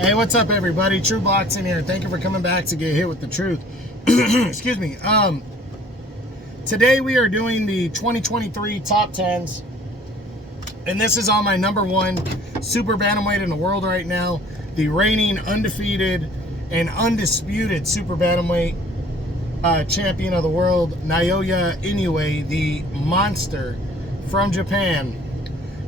Hey, what's up, everybody? True Boxing here. Thank you for coming back to get hit with the truth. Excuse me. Today we are doing the 2023 top 10s, and this is on my number one super bantamweight in the world right now, the reigning undefeated and undisputed super bantamweight champion of the world, Naoya Inoue, the monster from Japan.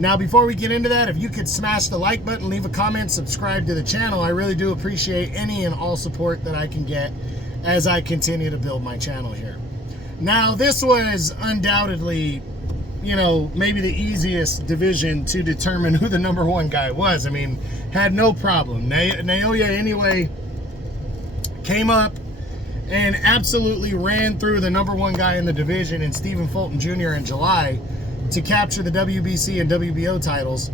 Now, before we get into that, if you could smash the like button, leave a comment, subscribe to the channel, I really do appreciate any and all support that I can get as I continue to build my channel here. Now, this was undoubtedly, you know, maybe the easiest division to determine who the number one guy was. I mean, had no problem. Naoya Inoue came up and absolutely ran through the number one guy in the division in Stephen Fulton Jr. in July to capture the WBC and WBO titles.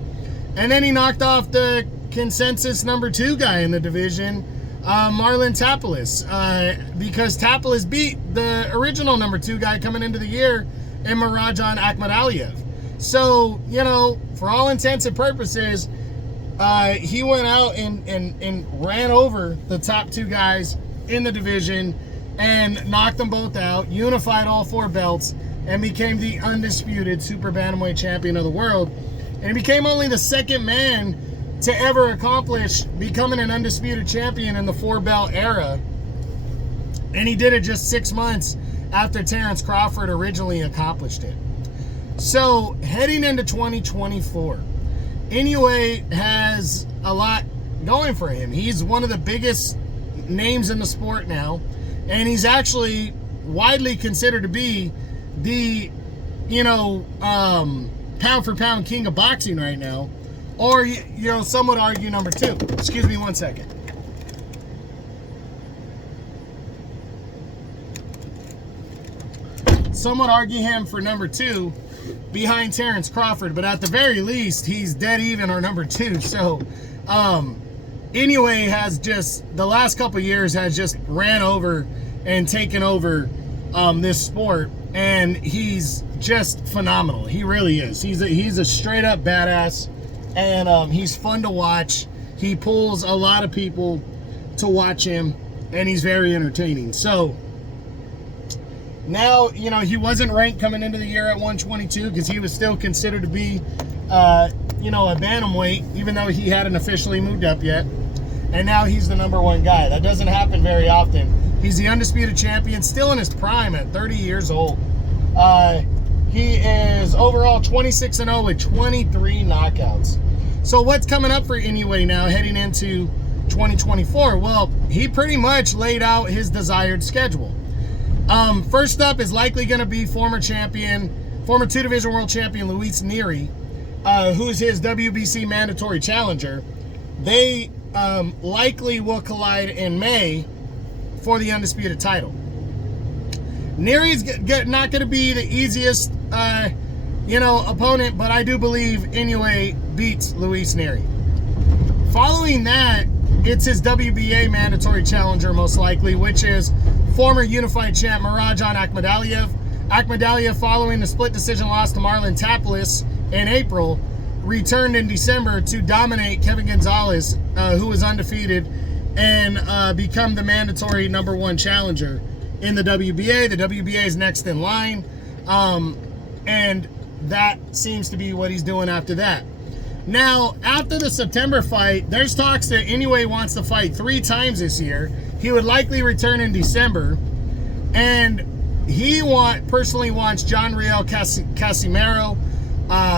And then he knocked off the consensus number two guy in the division, Marlon Tapales, because Tapales beat the original number two guy coming into the year in Marajan Akhmadaliev. So, you know, for all intents and purposes, he went out and ran over the top two guys in the division and knocked them both out, unified all four belts, and became the undisputed super bantamweight champion of the world. And he became only the second man to ever accomplish becoming an undisputed champion in the four belt era. And he did it just 6 months after Terrence Crawford originally accomplished it. So heading into 2024, Inoue has a lot going for him. He's one of the biggest names in the sport now, and he's actually widely considered to be the, you know, pound for pound king of boxing right now, or, you know, some would argue number two. Excuse me one second. Some would argue him for number two behind Terrence Crawford, but at the very least, he's dead even or number two. So, Inoue has just, the last couple of years, has just ran over and taken over this sport, and he's just phenomenal. He really is. He's a straight up badass, and he's fun to watch. He pulls a lot of people to watch him, and he's very entertaining. So now, you know, he wasn't ranked coming into the year at 122 because he was still considered to be, you know, a bantamweight, even though he hadn't officially moved up yet. And now he's the number one guy. That doesn't happen very often. He's the undisputed champion, still in his prime at 30 years old. He is overall 26-0 with 23 knockouts. So what's coming up for Inoue now heading into 2024? Well, he pretty much laid out his desired schedule. First up is likely going to be former two-division world champion Luis Nery, who's his WBC mandatory challenger. They likely will collide in May for the undisputed title. Nery's not going to be the easiest, you know, opponent, but I do believe Inoue beats Luis Nery. Following that, it's his WBA mandatory challenger, most likely, which is former unified champ Marajan Akhmadaliev. Akhmadaliev, following the split decision loss to Marlon Tapales in April, returned in December to dominate Kevin Gonzalez, who was undefeated, and become the mandatory number one challenger in the WBA. The WBA is next in line, and that seems to be what he's doing after that. Now, after the September fight, there's talks that Inoue wants to fight 3 times this year. He would likely return in December, and he personally wants John Riel Casimero,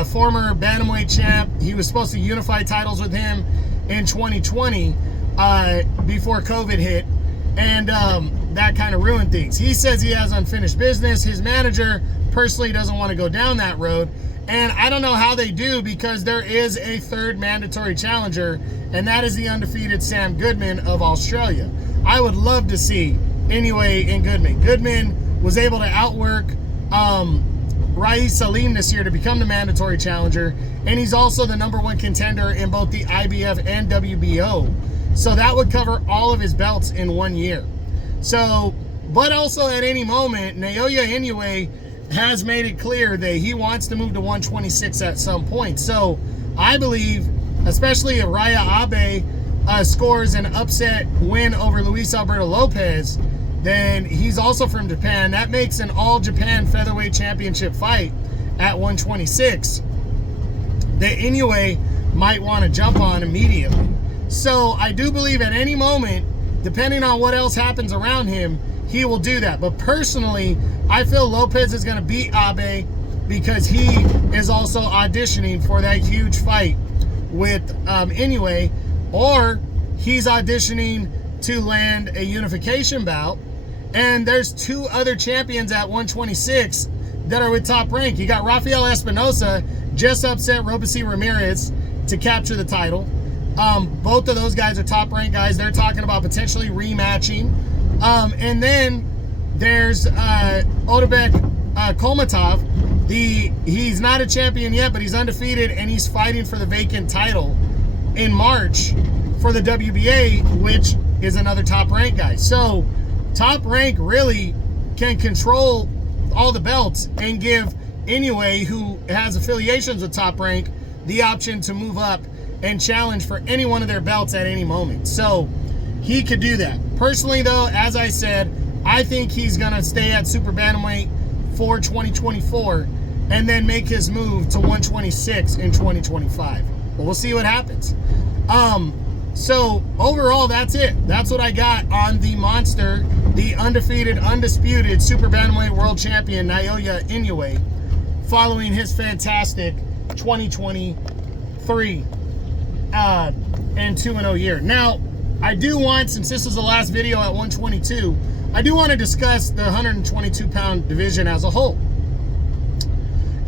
former bantamweight champ. He was supposed to unify titles with him in 2020 before COVID hit, and that kind of ruined things. He says he has unfinished business. His manager personally doesn't want to go down that road, and I don't know how they do, because there is a third mandatory challenger, and that is the undefeated Sam Goodman of Australia. I would love to see Inoue and Goodman. Goodman was able to outwork Raif Salim this year to become the mandatory challenger, and he's also the number one contender in both the IBF and WBO. So that would cover all of his belts in 1 year. So, but also at any moment, Naoya Inoue has made it clear that he wants to move to 126 at some point. So I believe, especially if Raya Abe scores an upset win over Luis Alberto Lopez, then he's also from Japan. That makes an all-Japan featherweight championship fight at 126 that Inoue might want to jump on immediately. So I do believe at any moment, depending on what else happens around him, he will do that. But personally, I feel Lopez is going to beat Abe because he is also auditioning for that huge fight with Inoue, or he's auditioning to land a unification bout. And there's 2 other champions at 126 that are with Top Rank. You got Rafael Espinosa, just upset Robeisy Ramirez to capture the title. Both of those guys are Top Rank guys. They're talking about potentially rematching. And then there's Otabek Kolmatov. He's not a champion yet, but he's undefeated, and he's fighting for the vacant title in March for the WBA, which is another Top Rank guy. So Top Rank really can control all the belts and give Inoue, who has affiliations with Top Rank, the option to move up and challenge for any one of their belts at any moment. So he could do that. Personally, though, as I said, I think he's going to stay at Super Bantamweight for 2024 and then make his move to 126 in 2025. But we'll see what happens. So overall, that's it. That's what I got on the monster, the undefeated, undisputed Super Bantamweight World Champion Naoya Inoue, following his fantastic 2023 and 2-0 year. Now, I do want, since this is the last video at 122, I do want to discuss the 122-pound division as a whole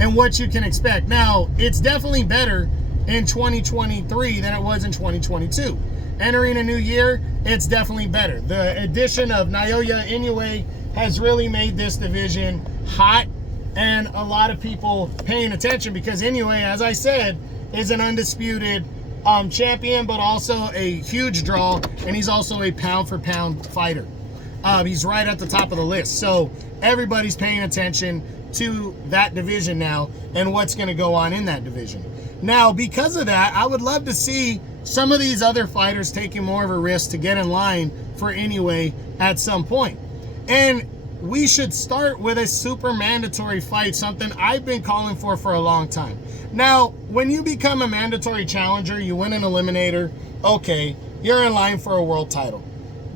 and what you can expect. Now, it's definitely better in 2023 than it was in 2022. Entering a new year, it's definitely better. The addition of Naoya Inoue has really made this division hot and a lot of people paying attention because Inoue, as I said, is an undisputed champion, but also a huge draw, and he's also a pound-for-pound fighter. He's right at the top of the list. So everybody's paying attention to that division now and what's going to go on in that division. Now, because of that, I would love to see some of these other fighters taking more of a risk to get in line for Inoue at some point. And we should start with a super mandatory fight, something I've been calling for a long time. Now, when you become a mandatory challenger, you win an eliminator, okay, you're in line for a world title.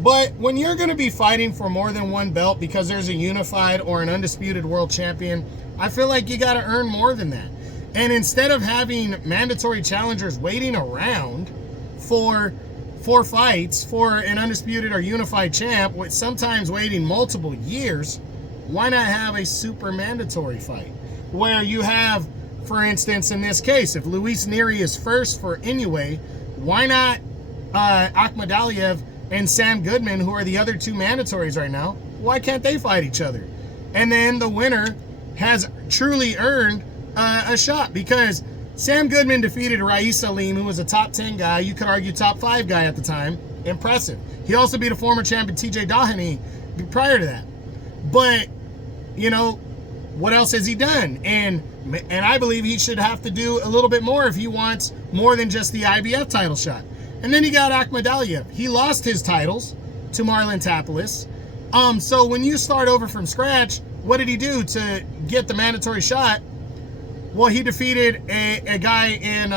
But when you're going to be fighting for more than one belt because there's a unified or an undisputed world champion, I feel like you got to earn more than that. And instead of having mandatory challengers waiting around for fights for an undisputed or unified champ, with sometimes waiting multiple years, why not have a super mandatory fight where you have, for instance, in this case, if Luis Nery is first for Inoue, why not Akhmadaliev and Sam Goodman, who are the other 2 mandatories right now, why can't they fight each other? And then the winner has truly earned a shot, because Sam Goodman defeated Rais Salim, who was a top 10 guy, you could argue top 5 guy at the time. Impressive. He also beat a former champion, TJ Doheny, prior to that. But, you know, what else has he done? And I believe he should have to do a little bit more if he wants more than just the IBF title shot. And then you got Akhmadaliev. He lost his titles to Marlon Tapales. So when you start over from scratch, what did he do to get the mandatory shot? Well, he defeated a guy in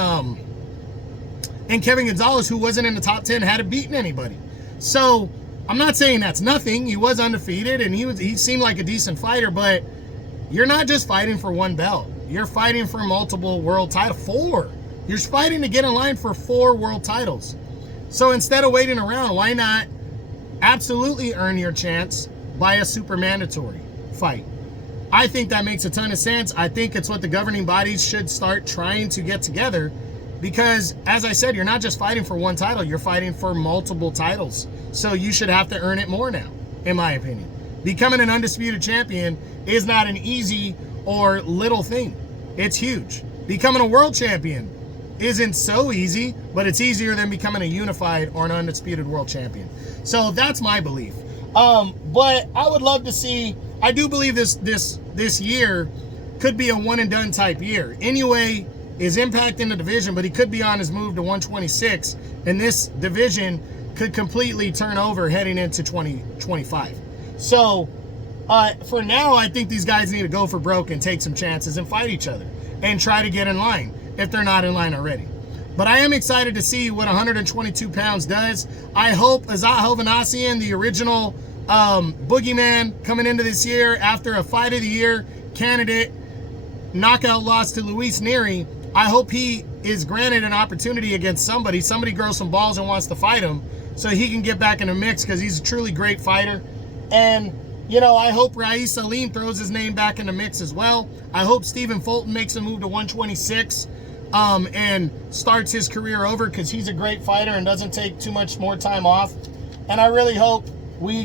Kevin Gonzalez, who wasn't in the top 10, hadn't beaten anybody. So I'm not saying that's nothing. He was undefeated, and he seemed like a decent fighter, but you're not just fighting for one belt. You're fighting for multiple world titles. 4. You're fighting to get in line for 4 world titles. So instead of waiting around, why not absolutely earn your chance by a super mandatory fight? I think that makes a ton of sense. I think it's what the governing bodies should start trying to get together, because, as I said, you're not just fighting for one title, you're fighting for multiple titles. So you should have to earn it more now, in my opinion. Becoming an undisputed champion is not an easy or little thing. It's huge. Becoming a world champion isn't so easy, but it's easier than becoming a unified or an undisputed world champion. So that's my belief. But I would love to see, I do believe this year could be a one and done type year. Inoue is impacting the division, but he could be on his move to 126, and this division could completely turn over heading into 2025. So for now, I think these guys need to go for broke and take some chances and fight each other and try to get in line if they're not in line already. But I am excited to see what 122 pounds does. I hope Azat Hovhannissian, the original boogeyman coming into this year after a Fight of the Year candidate, knockout loss to Luis Nery, I hope he is granted an opportunity against somebody grows some balls and wants to fight him so he can get back in the mix, because he's a truly great fighter. And you know, I hope Rais Salim throws his name back in the mix as well. I hope Stephen Fulton makes a move to 126 and starts his career over, because he's a great fighter and doesn't take too much more time off. And I really hope we